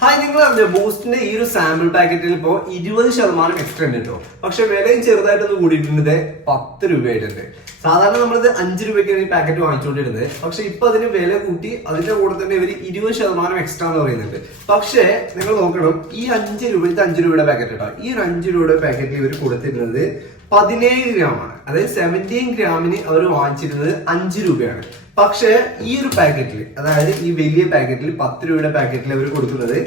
Hi, നിങ്ങൾ അറിഞ്ഞോ ബൂസ്റ്റിന്റെ ഈ ഒരു സാമ്പിൾ പാക്കറ്റിൽ ഇപ്പോ 20% എക്സ്ട്രാ ഉണ്ട് കേട്ടോ. പക്ഷെ വിലയും ചെറുതായിട്ടൊന്ന് കൂടിയിട്ടുണ്ട്, 10 രൂപയായിട്ടുണ്ട്. സാധാരണ നമ്മളിത് 5 രൂപയ്ക്കാണ് ഈ പാക്കറ്റ് വാങ്ങിച്ചുകൊണ്ടിരുന്നത്. പക്ഷെ ഇപ്പൊ അതിന് വില കൂട്ടി അതിന്റെ കൂടെ തന്നെ ഇവര് 20% എക്സ്ട്രാ എന്ന് പറയുന്നുണ്ട്. പക്ഷേ നിങ്ങൾ നോക്കണം, ഈ 5 രൂപ, ഇത് 5 രൂപയുടെ പാക്കറ്റ് കേട്ടോ. ഈ ഒരു 5 രൂപയുടെ പാക്കറ്റിൽ ഇവർ കൊടുത്തിരുന്നത് 17 ഗ്രാമാണ്. അതായത് 17 ഗ്രാമിന് അവർ വാങ്ങിച്ചിരുന്നത് 5 രൂപയാണ്. പക്ഷേ ഈ ഒരു പാക്കറ്റിൽ, അതായത് ഈ വലിയ പാക്കറ്റിൽ 10 രൂപയുടെ പാക്കറ്റിൽ അവർ കൊടുക്കുന്നത്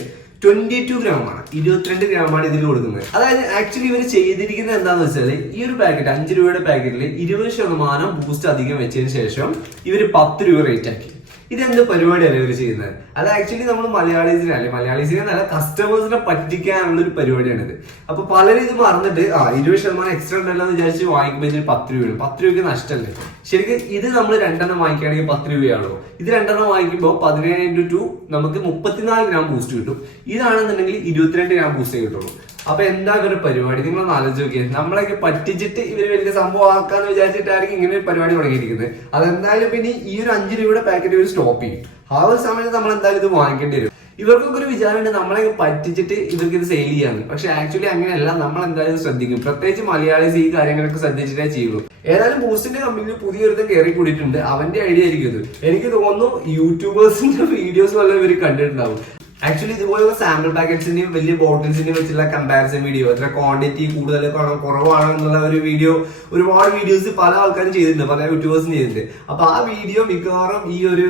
22 ഗ്രാമാണ്. 22 ഗ്രാമാണ് ഇതിൽ കൊടുക്കുന്നത്. അതായത് ആക്ച്വലി ഇവർ ചെയ്തിരിക്കുന്നത് എന്താണെന്ന് വെച്ചാൽ, ഈ ഒരു പാക്കറ്റ് 5 രൂപയുടെ പാക്കറ്റിൽ 20% ബൂസ്റ്റ് അധികം വെച്ചതിന് ശേഷം ഇവർ 10 രൂപ റേറ്റ് ആക്കി. ഇതെന്ത് പരിപാടിയല്ല ഇവർ ചെയ്യുന്നത്? അത് ആക്ച്വലി നമ്മൾ മലയാളീസിനെ നല്ല കസ്റ്റമേഴ്സിനെ പറ്റിക്കാനുള്ള ഒരു പരിപാടിയാണിത്. അപ്പൊ പലരും ഇത് മറന്നിട്ട് 20% എക്സ്ട്രാ ഉണ്ടല്ലോ എന്ന് വിചാരിച്ച് വാങ്ങിക്കുമ്പോൾ ഇതിന് 10 രൂപയാണ്. 10 രൂപയ്ക്ക് നഷ്ടമല്ലേ? ശരിക്കും ഇത് നമ്മൾ 2 വാങ്ങിക്കുകയാണെങ്കിൽ 10 രൂപയാണോ? ഇത് 2 വാങ്ങിക്കുമ്പോൾ 17 നമുക്ക് 34 ഗ്രാം ബൂസ്റ്റ് കിട്ടും. ഇതാണെന്നുണ്ടെങ്കിൽ 22 ഗ്രാം ബൂസ്റ്റേ കിട്ടുള്ളൂ. അപ്പൊ എന്താ ഇവരുടെ പരിപാടി? നിങ്ങളൊന്ന് ആലോചിച്ച് നോക്കിയാൽ, നമ്മളൊക്കെ പറ്റിച്ചിട്ട് ഇവര് വലിയ സംഭവം ആക്കാന്ന് വിചാരിച്ചിട്ടായിരിക്കും ഇങ്ങനെ ഒരു പരിപാടി തുടങ്ങിയിരിക്കുന്നത്. അതെന്തായാലും പിന്നെ ഈ ഒരു 5 രൂപയുടെ പാക്കറ്റ് ഇവർ സ്റ്റോപ്പ് ചെയ്യും. ആ ഒരു സമയത്ത് നമ്മൾ എന്തായാലും ഇത് വാങ്ങിക്കേണ്ടി വരും. ഇവർക്കൊക്കെ ഒരു വിചാരമുണ്ട് നമ്മളെ പറ്റിച്ചിട്ട് ഇവർക്ക് ഇത് സെയിൽ ചെയ്യാന്ന്. പക്ഷെ ആക്ച്വലി അങ്ങനെയല്ല. നമ്മൾ എന്തായാലും ശ്രദ്ധിക്കും. പ്രത്യേകിച്ച് മലയാളീസ് ഈ കാര്യങ്ങളൊക്കെ ശ്രദ്ധിച്ചിട്ടേ ചെയ്യുള്ളൂ. ഏതായാലും ബൂസ്റ്റിന്റെ കമ്പനിയിൽ പുതിയൊരുത്തം കയറി കൂടിയിട്ടുണ്ട്. അവന്റെ ഐഡിയ ആയിരിക്കും ഇത്. എനിക്ക് തോന്നുന്നു യൂട്യൂബേഴ്സിന്റെ വീഡിയോസ് വല്ല ഇവർ കണ്ടിട്ടുണ്ടാവും. ആക്ച്വലി ഇതുപോലുള്ള സാമ്പിൾ പാക്കറ്റ്സിന്റെയും വലിയ ബോട്ടിൽസിന്റെയും വെച്ചുള്ള കമ്പാരിസൺ വീഡിയോ, എത്ര ക്വാണ്ടിറ്റി കൂടുതലാണോ കുറവാണോ എന്നുള്ള ഒരു വീഡിയോ, ഒരുപാട് വീഡിയോസ് പല ആൾക്കാരും ചെയ്തിട്ടുണ്ട്, പല യൂട്യൂബേഴ്സും ചെയ്തിട്ടുണ്ട്. അപ്പൊ ആ വീഡിയോ മിക്കവാറും ഈ ഒരു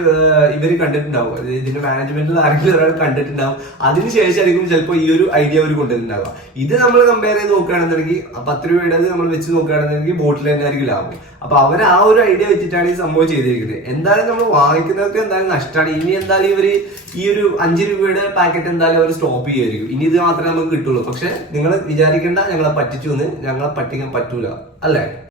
ഇവര് കണ്ടിട്ടുണ്ടാവും. ഇതിന്റെ മാനേജ്മെന്റിൽ ആരെങ്കിലും ഒരാൾ കണ്ടിട്ടുണ്ടാവും. അതിനുശേഷമായിരിക്കും ചിലപ്പോൾ ഈ ഒരു ഐഡിയ അവർ കൊണ്ടുവന്നിട്ടുണ്ടാവുക. ഇത് നമ്മൾ കമ്പയർ ചെയ്ത് നോക്കുകയാണെന്നുണ്ടെങ്കിൽ 10 രൂപയുടെ നമ്മൾ വെച്ച് നോക്കുകയാണെന്നുണ്ടെങ്കിൽ ബോട്ടിൽ തന്നെ ആയിരിക്കും ലാഭം. അപ്പൊ അവർ ആ ഒരു ഐഡിയ വെച്ചിട്ടാണ് ഈ സംഭവം ചെയ്തിരിക്കുന്നത്. എന്തായാലും നമ്മൾ വാങ്ങിക്കുന്നവർക്ക് എന്തായാലും നഷ്ടമാണ്. ഇനി എന്തായാലും ഇവര് ഈ ഒരു 5 രൂപയുടെ പാക്കറ്റ് എന്തായാലും അവർ സ്റ്റോപ്പ് ചെയ്യുമായിരിക്കും. ഇനി ഇത് മാത്രമേ നമുക്ക് കിട്ടുള്ളൂ. പക്ഷെ നിങ്ങൾ വിചാരിക്കേണ്ട ഞങ്ങളെ പറ്റിച്ചു എന്ന്. ഞങ്ങളെ പറ്റിക്കാൻ പറ്റൂല, അല്ലേ?